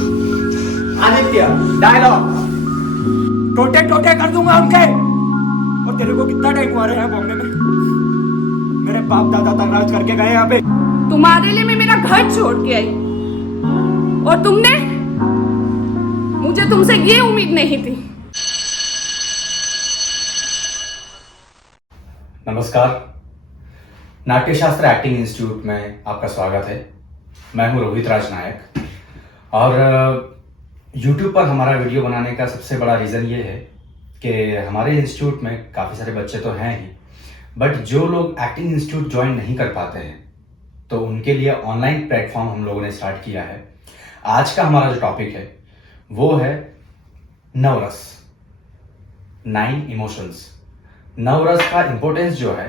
Aditya dialogue. टोटे टोटे कर दूंगा उनके। और तेरे को कितना टाइम हुआ रहा है बॉम्बे में? मेरे बाप दादा तक करके गए यहाँ पे। तुम्हारे लिए मैं मेरा घर छोड़ के आई और तुमने, मुझे तुमसे ये उम्मीद नहीं थी। नमस्कार, नाट्यशास्त्र एक्टिंग इंस्टीट्यूट में आपका स्वागत है। मैं हूं रोहित राज नायक और YouTube पर हमारा वीडियो बनाने का सबसे बड़ा रीज़न ये है कि हमारे इंस्टीट्यूट में काफ़ी सारे बच्चे तो हैं ही, बट जो लोग एक्टिंग इंस्टीट्यूट ज्वाइन नहीं कर पाते हैं तो उनके लिए ऑनलाइन प्लेटफॉर्म हम लोगों ने स्टार्ट किया है। आज का हमारा जो टॉपिक है वो है नवरस, 9 इमोशंस। नवरस का इंपॉर्टेंस जो है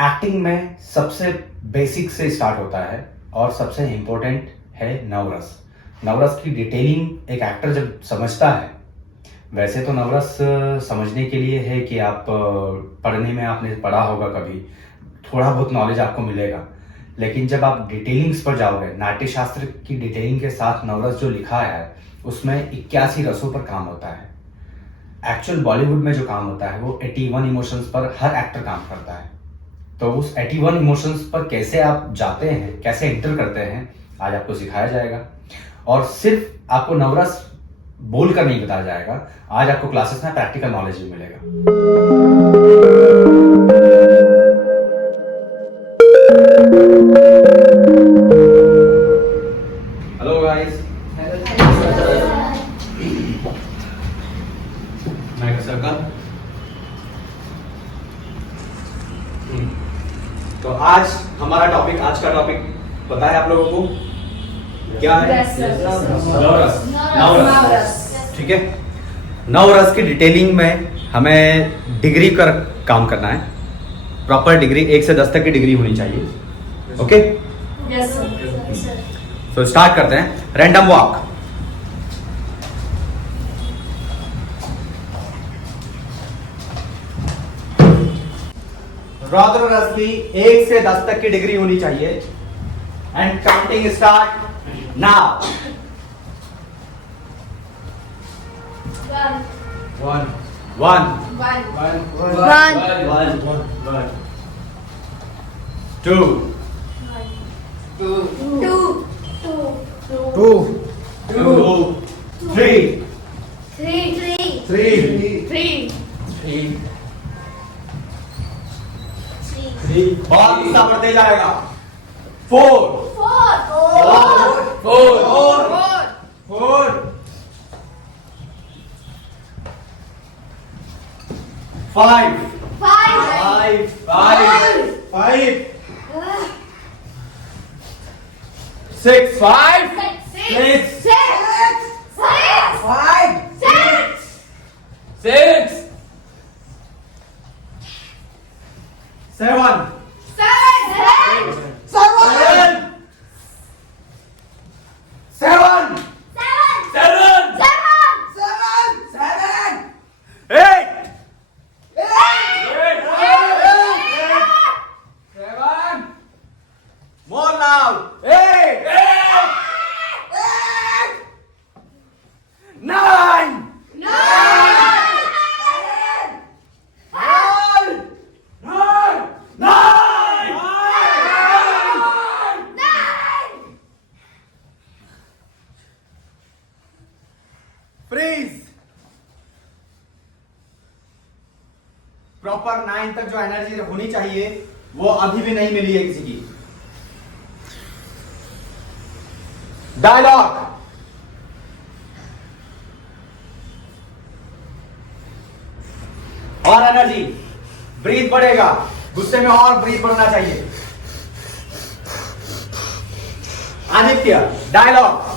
एक्टिंग में सबसे बेसिक से स्टार्ट होता है और सबसे इंपॉर्टेंट है नवरस। नवरस की डिटेलिंग एक एक्टर जब समझता है, वैसे तो नवरस समझने के लिए है कि आप पढ़ने में आपने पढ़ा होगा, कभी थोड़ा बहुत नॉलेज आपको मिलेगा, लेकिन जब आप डिटेलिंग्स पर जाओगे, नाट्यशास्त्र की डिटेलिंग के साथ नवरस जो लिखा है उसमें 81 रसों पर काम होता है। एक्चुअल बॉलीवुड में जो काम होता है वो 81 इमोशंस पर हर एक्टर काम करता है। तो उस 81 इमोशंस पर कैसे आप जाते हैं, कैसे एंटर करते हैं, आज आपको सिखाया जाएगा। और सिर्फ आपको नवरस बोल कर नहीं बताया जाएगा, आज आपको क्लासेस में प्रैक्टिकल नॉलेज भी मिलेगा। हेलो गाइस, मैं सर्कल। तो आज हमारा टॉपिक, आज का टॉपिक पता है आप लोगों को क्या है? नवरस। नवरस, ठीक है। नवरस की डिटेलिंग में हमें डिग्री का काम करना है। प्रॉपर डिग्री 1 से 10 तक की डिग्री होनी चाहिए। Okay, yes sir. तो स्टार्ट करते हैं। Random walk. रौद्र रस की 1 से 10 तक की डिग्री होनी चाहिए। And counting start now. 1 1 2 3 बहुत गुस्सा बढ़ते जाएगा। 4 5 6 7 more now 8 9 फ्रीज। प्रॉपर 9 तक जो एनर्जी होनी चाहिए वो अभी भी नहीं मिली है किसी की। डायलॉग। और एनर्जी, ब्रीथ बढ़ेगा, गुस्से में और ब्रीथ बढ़ना चाहिए। आदित्य डायलॉग।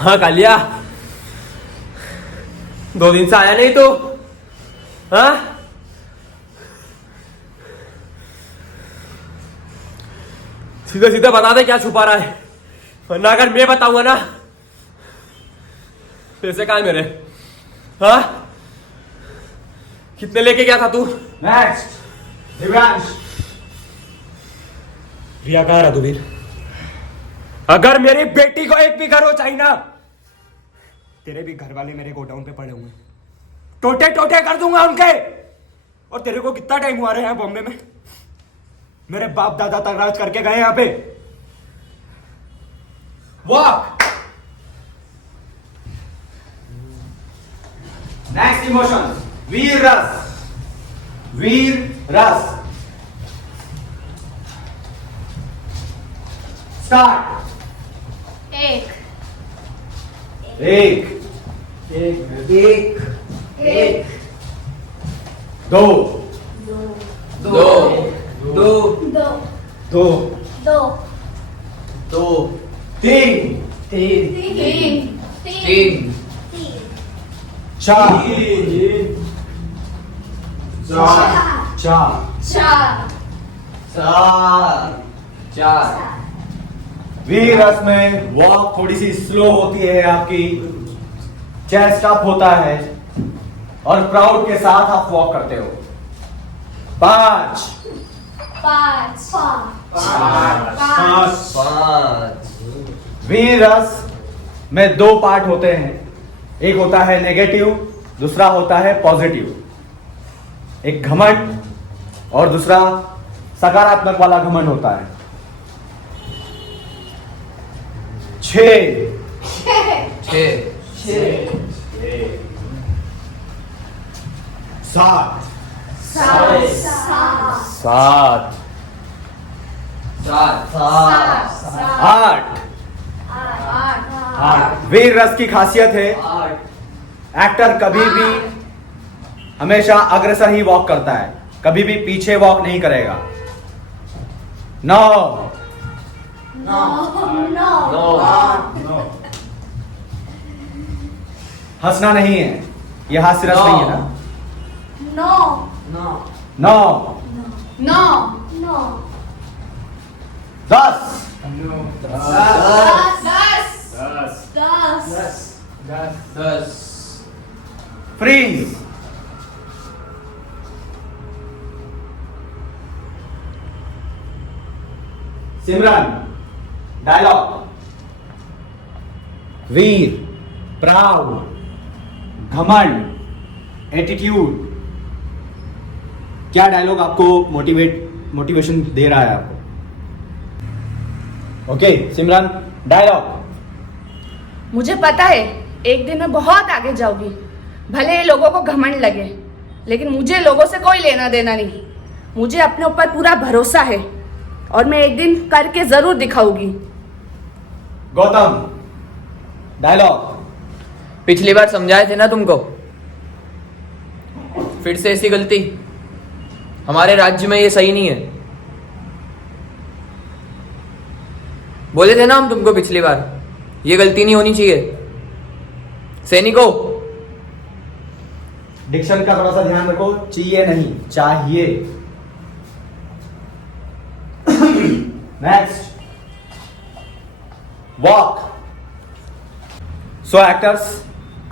हाँ कालिया, 2 दिन से आया नहीं तो? हाँ, सीधा सीधा बता दे क्या छुपा रहा है, वरना अगर मैं बताऊंगा ना पैसे कहाँ है मेरे? हाँ, कितने लेके गया था तू? नेक्स्ट दिव्यांश। रिया कहाँ रहा तू वीर? अगर मेरी बेटी को एक भी घर हो चाहिए ना, तेरे भी घर वाले मेरे गोडाउन पे पड़े हुए हैं, टोटे टोटे कर दूंगा उनके। और तेरे को कितना टाइम हुआ रहे हैं बॉम्बे में? मेरे बाप दादा तक राज करके गए यहाँ पे। वॉक। नेक्स्ट इमोशन, वीर रस। वीर रस। स्टार्ट। एक एक एक एक दो दो दो दो दो दो तीन तीन तीन चार चार चार वीर रस में वॉक थोड़ी सी स्लो होती है आपकी, चेस्ट अप होता है और प्राउड के साथ आप वॉक करते हो। 5 वीर रस में 2 पार्ट होते हैं, एक होता है नेगेटिव, दूसरा होता है पॉजिटिव। एक घमंड और दूसरा सकारात्मक वाला घमंड होता है। 6 7 8 वीर रस की खासियत है, एक्टर कभी भी हमेशा अग्रसर ही वॉक करता है, कभी भी पीछे वॉक नहीं करेगा। 9 हंसना नहीं है, ये हास्य रस नहीं है ना। 9 10 फ्रीज। सिमरन डायलॉग। वीर, प्राउड, घमंड, एटीट्यूड, क्या डायलॉग आपको मोटिवेशन दे रहा है आपको? ओके सिमरन डायलॉग। मुझे पता है एक दिन मैं बहुत आगे जाऊंगी, भले ये लोगों को घमंड लगे, लेकिन मुझे लोगों से कोई लेना देना नहीं। मुझे अपने ऊपर पूरा भरोसा है और मैं एक दिन करके जरूर दिखाऊंगी। गौतम डायलॉग। पिछली बार समझाए थे ना तुमको, फिर से ऐसी गलती? हमारे राज्य में ये सही नहीं है। बोले थे ना हम तुमको पिछली बार, ये गलती नहीं होनी चाहिए। सैनिकों, डिक्शन का थोड़ा सा ध्यान रखो, चाहिए नहीं चाहिए। Next walk. सो एक्टर्स,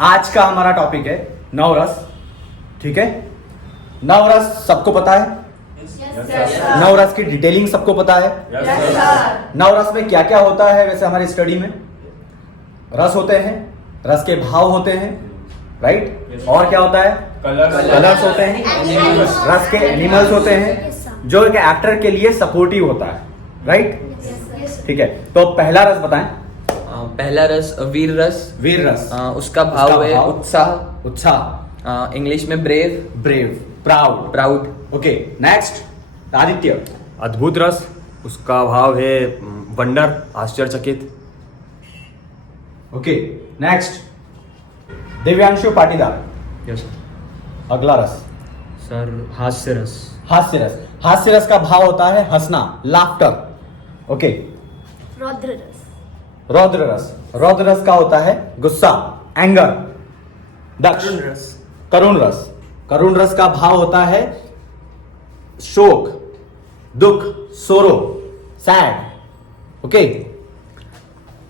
आज का हमारा टॉपिक है नवरस, ठीक है? नवरस सबको पता है? नवरस की डिटेलिंग सबको पता है? नवरस में क्या क्या होता है? वैसे हमारी स्टडी में रस होते हैं, रस के भाव होते हैं, राइट? और क्या होता है? कलर्स होते हैं, रस के एनिमल्स होते हैं, जो एक एक्टर के लिए सपोर्टिव होता है, राइट? ठीक है, तो पहला रस बताएं। पहला रस वीर रस। वीर रस, उसका भाव है उत्साह। उत्साह, इंग्लिश में brave. Brave, proud. Proud. Okay next Aditya. अद्भुत रस, उसका भाव है वंडर, आश्चर्यचकित। Okay next Divyanshu Patidar. Yes अगला रस सर, हास्य रस। हास्य रस। हास्य रस का भाव होता है हंसना, लाफ्टर। ओके रौद्र रस। रौद्र रस। रौद्र रस का होता है गुस्सा, एंगर। दक्ष। करुण रस। करुण रस का भाव होता है शोक, दुख, सोरो, सैड। Okay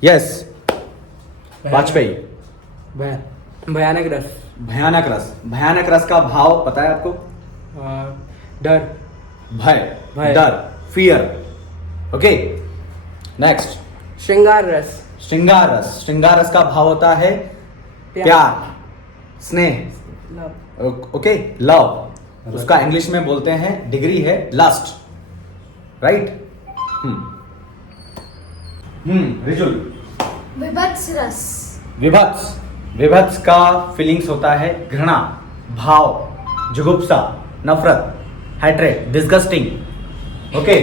yes Vajpayee. भयानक रस। भयानक रस। भयानक रस का भाव पता है आपको? डर, भय, भय। डर, फियर। ओके, नेक्स्ट श्रृंगार रस। श्रृंगार रस। श्रृंगार रस का भाव होता है प्यार, स्नेह। Okay, love. उसका इंग्लिश में बोलते हैं, डिग्री है लस्ट, राइट? रिजुल। विभत्स रस। विभत्स। विभत्स का फीलिंग्स होता है घृणा, भाव, जुगुप्सा, नफरत, हैट्रेड, डिस्गस्टिंग। ओके,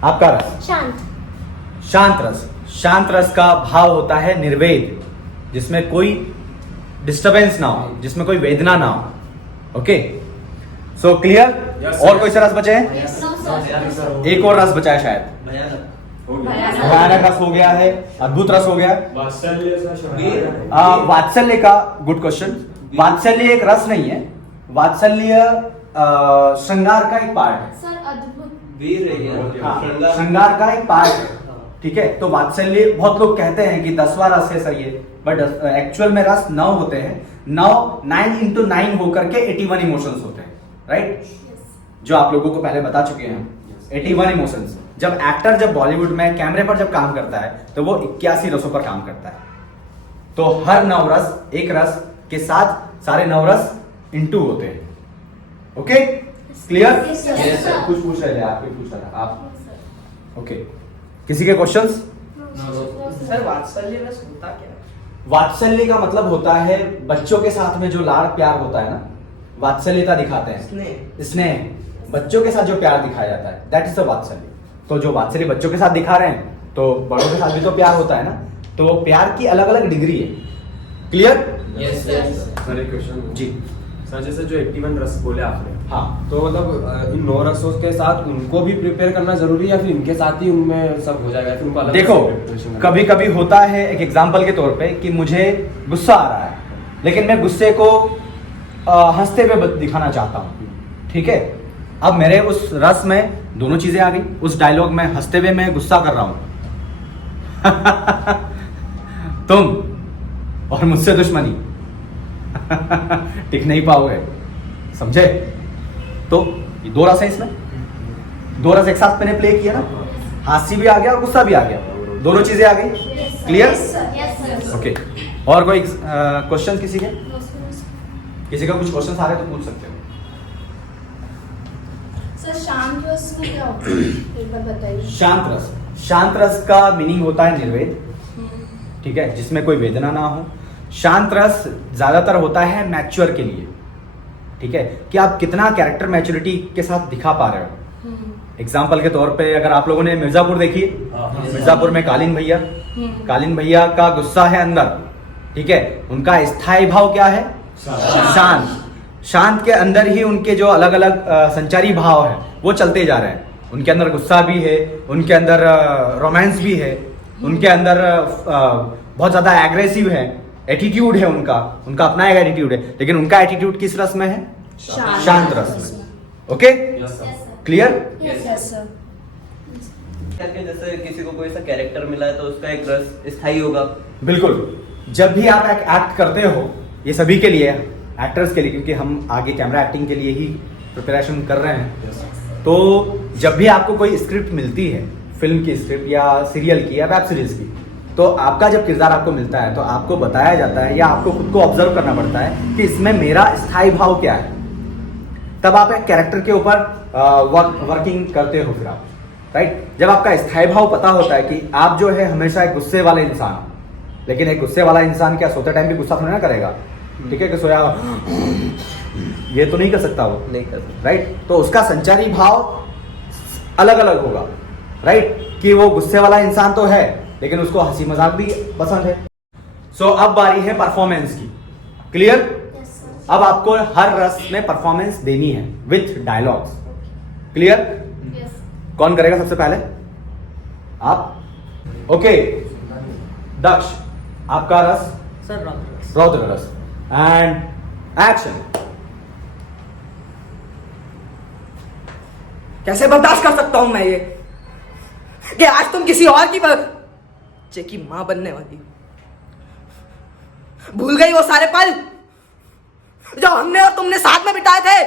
आपका रस शांत। शांत रस। शांत रस का भाव होता है निर्वेद, जिसमें कोई डिस्टरबेंस ना हो, जिसमें कोई वेदना ना हो। Okay, so clear? और कोई सा रस बचे हैं? एक और रस बचा है शायद। भयानक रस हो गया है, अद्भुत रस हो गया है, वात्सल्य का। Good question. वात्सल्य एक रस नहीं है, वात्सल्य श्रृंगार का एक पार्ट है। सर अद्भुत। हाँ, श्रृंगार का एक पार्ट है, ठीक है? तो वात्सल्य, बहुत लोग कहते हैं कि 10वां रस है सर ये, बट एक्चुअल में रस 9 होते हैं। 9 into 9 होकर के 81 इमोशंस होते हैं, राइट? जो आप लोगों को पहले बता चुके हैं, 81 इमोशंस। जब एक्टर, जब बॉलीवुड में कैमरे पर जब काम करता है तो वो 81 रसों पर काम करता है। तो हर 9 रस, एक रस के साथ सारे 9 रस इंटू होते हैं। Okay, clear? कुछ पूछ रहे थे आप, कुछ पूछ रहे थे आप। ओके, किसी के क्वेश्चंस? सर वात्सल्य रस होता क्या है? वात्सल्य का मतलब होता है बच्चों के साथ में जो लाड़ प्यार होता है ना, वात्सल्यता दिखाते हैं। स्नेह। स्नेह, बच्चों के साथ जो प्यार दिखाया जाता है, दैट इज द वात्सल्य। तो जो वात्सल्य बच्चों के साथ दिखा रहे हैं, तो बड़ों के साथ भी तो प्यार होता है ना। तो प्यार की अलग अलग डिग्री है। क्लियर? यस। सर एक क्वेश्चन जी। सर, जैसे जो 81 रस बोले आपने, हाँ, तो मतलब इन 9 रसों के साथ उनको भी प्रिपेयर करना जरूरी है या फिर इनके साथ ही उनमें सब हो जाएगा, फिर उनको अलग देखो, से preparation करना? कभी कभी होता है, एक एग्जाम्पल के तौर पे, कि मुझे गुस्सा आ रहा है, लेकिन मैं गुस्से को हंसते हुए दिखाना चाहता हूँ, ठीक है? अब मेरे उस रस में दोनों चीजें आ गई। उस डायलॉग में हंसते हुए मैं गुस्सा कर रहा हूं तुम और मुझसे दुश्मनी टिक नहीं पाओगे, समझे? तो ये 2 रस है, इसमें 2 रस एक साथ मैंने प्ले किया ना, हास्य भी आ गया और गुस्सा भी आ गया, दोनों चीजें आ गई। क्लियर? ओके, और कोई क्वेश्चन किसी के? किसी का कुछ क्वेश्चन आ रहे तो पूछ सकते हो। सर शांत रस में क्या होता है, एक बार बताइए। शांत रस। शांत रस का मीनिंग होता है निर्वेद, ठीक है, जिसमें कोई वेदना ना हो। शांत रस ज्यादातर होता है मैच्योर के लिए, ठीक है, कि आप कितना कैरेक्टर मैच्योरिटी के साथ दिखा पा रहे हो। एग्जाम्पल के तौर पे, अगर आप लोगों ने मिर्जापुर देखी है, मिर्जापुर में कालीन भैया का गुस्सा है अंदर, ठीक है, उनका स्थायी भाव क्या है? शांत। शांत के अंदर ही उनके जो अलग अलग संचारी भाव है वो चलते जा रहे हैं। उनके अंदर गुस्सा भी है, उनके अंदर रोमांस भी है, उनके अंदर बहुत ज्यादा एग्रेसिव है, एटीट्यूड है, उनका अपना एक एटीट्यूड है, लेकिन उनका एटीट्यूड किस रस में है? शांत रस में। Okay, clear? Yes sir. करके जैसे किसी को कोई सा कैरेक्टर मिला है तो उसका एक रस स्थायी होगा। बिल्कुल। जब भी आप एक एक्ट करते हो, ये सभी के लिए, एक्टर्स के लिए, क्योंकि हम आगे कैमरा एक्टिंग के लिए ही प्रिपरेशन कर रहे हैं, तो जब भी आपको कोई स्क्रिप्ट मिलती है, फिल्म की स्क्रिप्ट या सीरियल की या वेब सीरीज की, तो आपका जब किरदार आपको मिलता है तो आपको बताया जाता है या आपको खुद को ऑब्जर्व करना पड़ता है कि इसमें मेरा स्थायी भाव क्या है। तब आप एक कैरेक्टर के ऊपर वर्किंग करते हो। फिर आप, राइट, जब आपका स्थायी भाव पता होता है कि आप जो है हमेशा एक गुस्से वाले इंसान, लेकिन एक गुस्से वाला इंसान क्या सोते टाइम भी गुस्सा थोड़ी ना करेगा, ठीक है, कि सोया ये तो नहीं कर सकता वो, नहीं कर सकता, राइट? तो उसका संचारी भाव अलग अलग होगा, राइट, कि वो गुस्से वाला इंसान तो है लेकिन उसको हंसी मजाक भी पसंद है। सो अब बारी है परफॉर्मेंस की। क्लियर? अब आपको हर रस में परफॉर्मेंस देनी है विथ डायलॉग्स। क्लियर? कौन करेगा सबसे पहले? आप। ओके, दक्ष, आपका रस? सर रौद्र रस। And action. कैसे बर्दाश्त कर सकता हूं मैं ये कि आज तुम किसी और की बच्चे की मां बनने वाली हो। भूल गई वो सारे पल जो हमने और तुमने साथ में बिताए थे।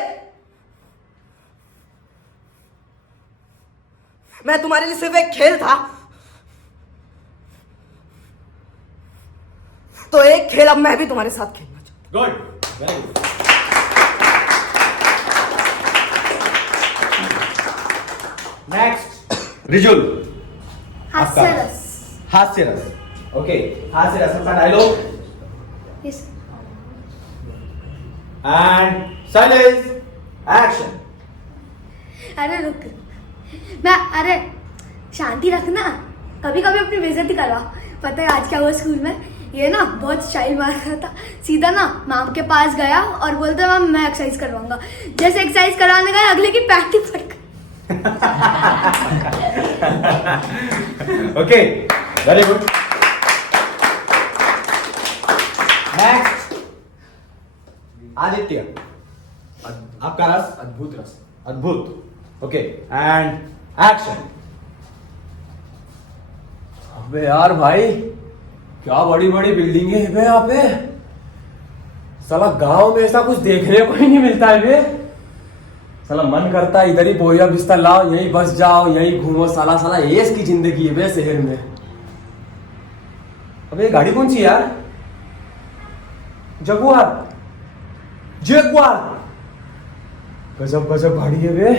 मैं तुम्हारे लिए सिर्फ एक खेल था, तो एक खेल अब मैं भी तुम्हारे साथ खेलना चाहता हूं। Good, very good. Next Rijul, हास्यरस। हास्य रस। ओके, हास्य रस का dialogue yes. And silence, action. अरे रुक, अरे शांति रखना, कभी कभी अपनी बेइज्जती करवा। पता है आज क्या हुआ स्कूल में? ये ना बहुत स्टाइल मार रहा था, सीधा ना मैम के पास गया और बोलता मैम मैं एक्सरसाइज करवाऊंगा। जैसे एक्सरसाइज कराने गया अगले की पैंट ही फट गई। Okay, very good. Next Aditya, आपका रस? अद्भुत रस। अद्भुत। Okay, and action. अबे यार भाई, क्या बड़ी बड़ी बिल्डिंगें हैं बे यहाँ पे। साला गांव में ऐसा कुछ देखने को ही नहीं मिलता है बे। साला मन करता है इधर ही बोरिया बिस्तर लाओ, यहीं बस जाओ, यहीं घूमो। साला साला ऐश की जिंदगी है बे शहर में। अबे ये गाड़ी कौन सी है यार? Jaguar, Jaguar. गजब गजब गाड़ी है बे।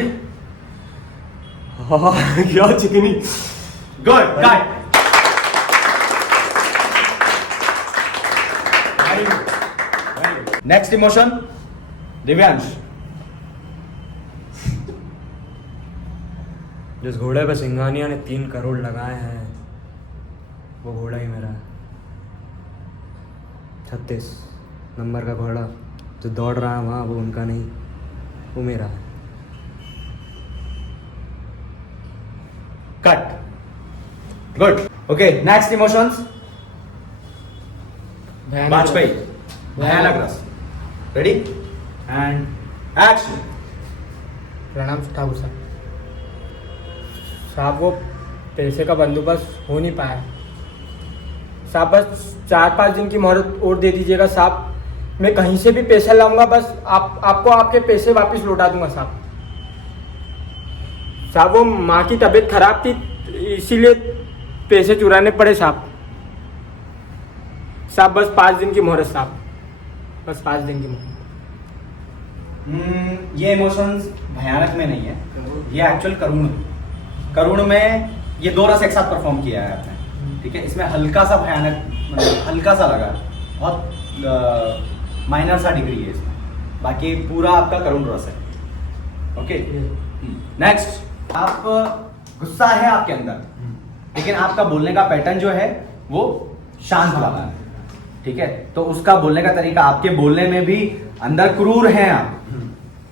हाँ, क्या चिकनी। Good, cut. Next emotion, Divyansh. जिस घोड़े पे सिंघानिया ने 3 करोड़ लगाए हैं वो घोड़ा ही मेरा है। 36 नंबर का घोड़ा जो दौड़ रहा है वहाँ, वो उनका नहीं, वो मेरा है। Cut. Good. Okay, next emotions, Vajpayee, भयानक रस। Ready and action. प्रणाम ठाकुर साहब। साहब वो पैसे का बंदोबस्त हो नहीं पाया साहब, बस 4-5 दिन की मोहलत और दे दीजिएगा साहब। मैं कहीं से भी पैसा लाऊंगा, बस आपको आपके पैसे वापस लौटा दूंगा साहब। साहब वो माँ की तबीयत खराब थी इसीलिए पैसे चुराने पड़े साहब। साहब बस 5 दिन की मोहलत साहब, बस 5 दिन की मोहलत। ये इमोशंस भयानक में नहीं है, ये एक्चुअल करुण। करुण में ये 2 रस एक साथ परफॉर्म किया है आपने, ठीक है। इसमें हल्का सा भयानक, मतलब हल्का सा लगा, बहुत माइनर सा डिग्री है इसमें, बाकी पूरा आपका करुण रस है। Okay, next. आप गुस्सा है आपके अंदर, लेकिन आपका बोलने का पैटर्न जो है वो शांत वाला है, ठीक है। तो उसका बोलने का तरीका, आपके बोलने में भी अंदर क्रूर हैं आप,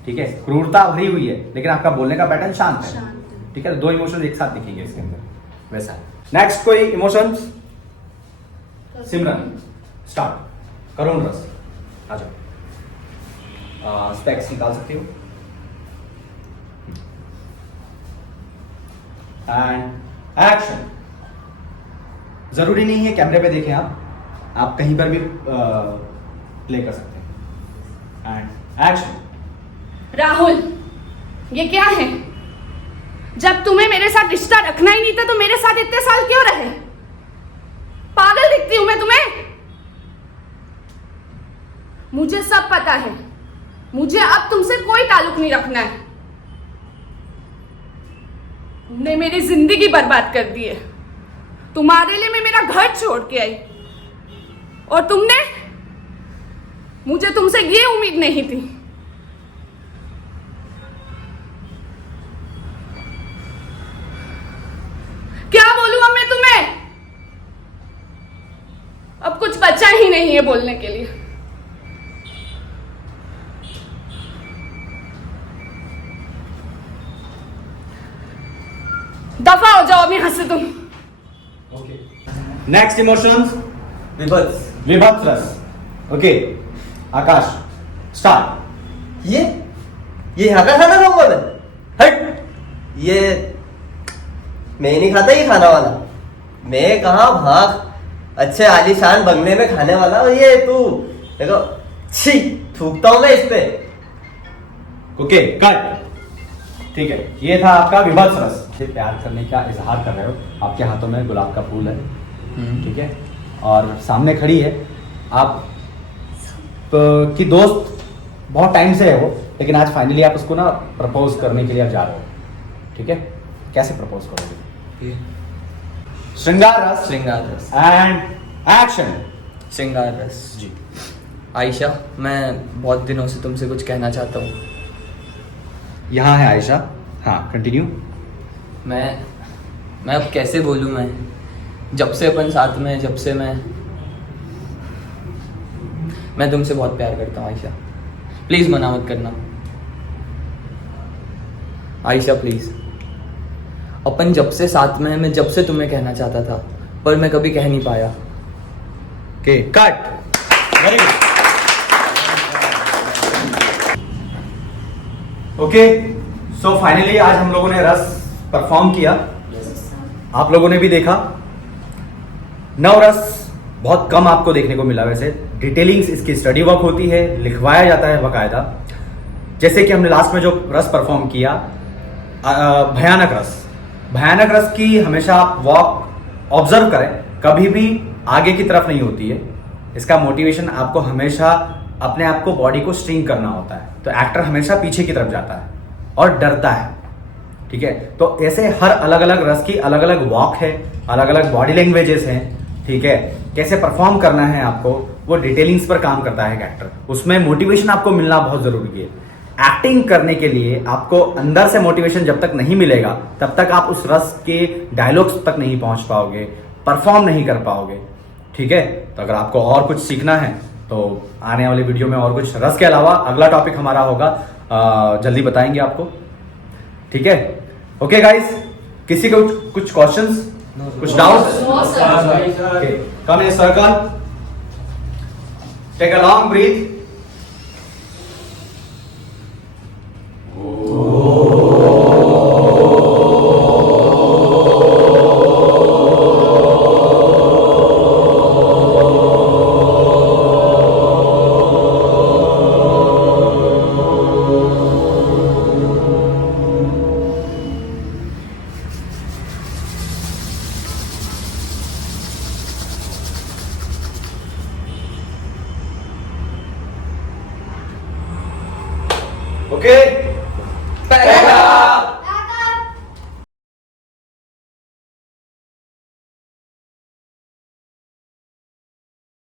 ठीक है, क्रूरता भरी हुई है, लेकिन आपका बोलने का पैटर्न शांत है, ठीक है। 2 इमोशन एक साथ दिखेंगे इसके अंदर, वैसा। नेक्स्ट कोई इमोशंस? सिमरन, स्टार्ट। करुण रस, आ जाओ। स्पेक्स निकाल सकती हो। And action. जरूरी नहीं है कैमरे पे देखें आप कहीं पर भी प्ले कर सकते हैं। And action. राहुल, ये क्या है? जब तुम्हें मेरे साथ रिश्ता रखना ही नहीं था तो मेरे साथ इतने साल क्यों रहे? पागल दिखती हूं मैं तुम्हें? मुझे सब पता है, मुझे अब तुमसे कोई ताल्लुक नहीं रखना है। तुमने मेरी जिंदगी बर्बाद कर दी है। तुम्हारे लिए मैं मेरा घर छोड़ के आई और तुमने, मुझे तुमसे ये उम्मीद नहीं थी। क्या बोलूं अब मैं तुम्हें? अब कुछ बचा ही नहीं है बोलने के लिए। दफा हो जाओ अब यहां से तुम। ओके, नेक्स्ट इमोशंस, विभत्स। विभत्स रस। Okay, Akash, start. ये यहाँ का खाना खाऊंगा मैं? हट, ये मैं नहीं खाता ये खाना वाला। मैं कहाँ भाग अच्छे आलीशान बंगले में खाने वाला, और ये तू देखो, छी, थूकता हूं मैं इस पे। Okay, cut. ठीक है, ये था आपका विभत्स रस। से प्यार करने का इजहार कर रहे हो। आपके हाथों में गुलाब का फूल है, ठीक है, और सामने खड़ी है आप की दोस्त, बहुत टाइम से है वो, लेकिन आज फाइनली आप उसको ना प्रपोज करने के लिए आप जा रहे हो, ठीक है। कैसे प्रपोज करोगे? श्रृंगार रस। श्रृंगार रस। And action. श्रृंगार रस। जी। आयशा, मैं बहुत दिनों से तुमसे कुछ कहना चाहता हूँ। यहाँ है आयशा। हाँ, कंटिन्यू। मैं अब कैसे बोलूँ, मैं जब से अपन साथ में, जब से मैं तुमसे बहुत प्यार करता हूँ आयशा। प्लीज़ मना मत करना आयशा, प्लीज़। अपन जब से साथ में हैं, मैं जब से तुम्हें कहना चाहता था, पर मैं कभी कह नहीं पाया। Okay, cut. Very good. Okay, so finally आज हम लोगों ने रस परफॉर्म किया। आप लोगों ने भी देखा। नव रस बहुत कम आपको देखने को मिला। वैसे डिटेलिंग्स इसकी स्टडी वर्क होती है, लिखवाया जाता है बाकायदा। जैसे कि हमने लास्ट में जो रस परफॉर्म किया, भयानक रस। भयानक रस की हमेशा आप वॉक ऑब्जर्व करें, कभी भी आगे की तरफ नहीं होती है। इसका मोटिवेशन आपको हमेशा अपने आप को, बॉडी को स्ट्रिंग करना होता है। तो एक्टर हमेशा पीछे की तरफ जाता है और डरता है, ठीक है। तो ऐसे हर अलग अलग रस की अलग अलग वॉक है, अलग अलग बॉडी लैंग्वेजेस हैं, ठीक है। कैसे परफॉर्म करना है आपको, वो डिटेलिंग्स पर काम करता है एक्टर। उसमें मोटिवेशन आपको मिलना बहुत जरूरी है। एक्टिंग करने के लिए आपको अंदर से मोटिवेशन जब तक नहीं मिलेगा, तब तक आप उस रस के डायलॉग्स तक नहीं पहुंच पाओगे, परफॉर्म नहीं कर पाओगे, ठीक है। तो अगर आपको और कुछ सीखना है तो आने वाली वीडियो में और कुछ रस के अलावा अगला टॉपिक हमारा होगा, जल्दी बताएंगे आपको, ठीक है। ओके गाइस, किसी को कुछ क्वेश्चंस, कुछ doubts? Okay, come in circle, take a long breath. Okay.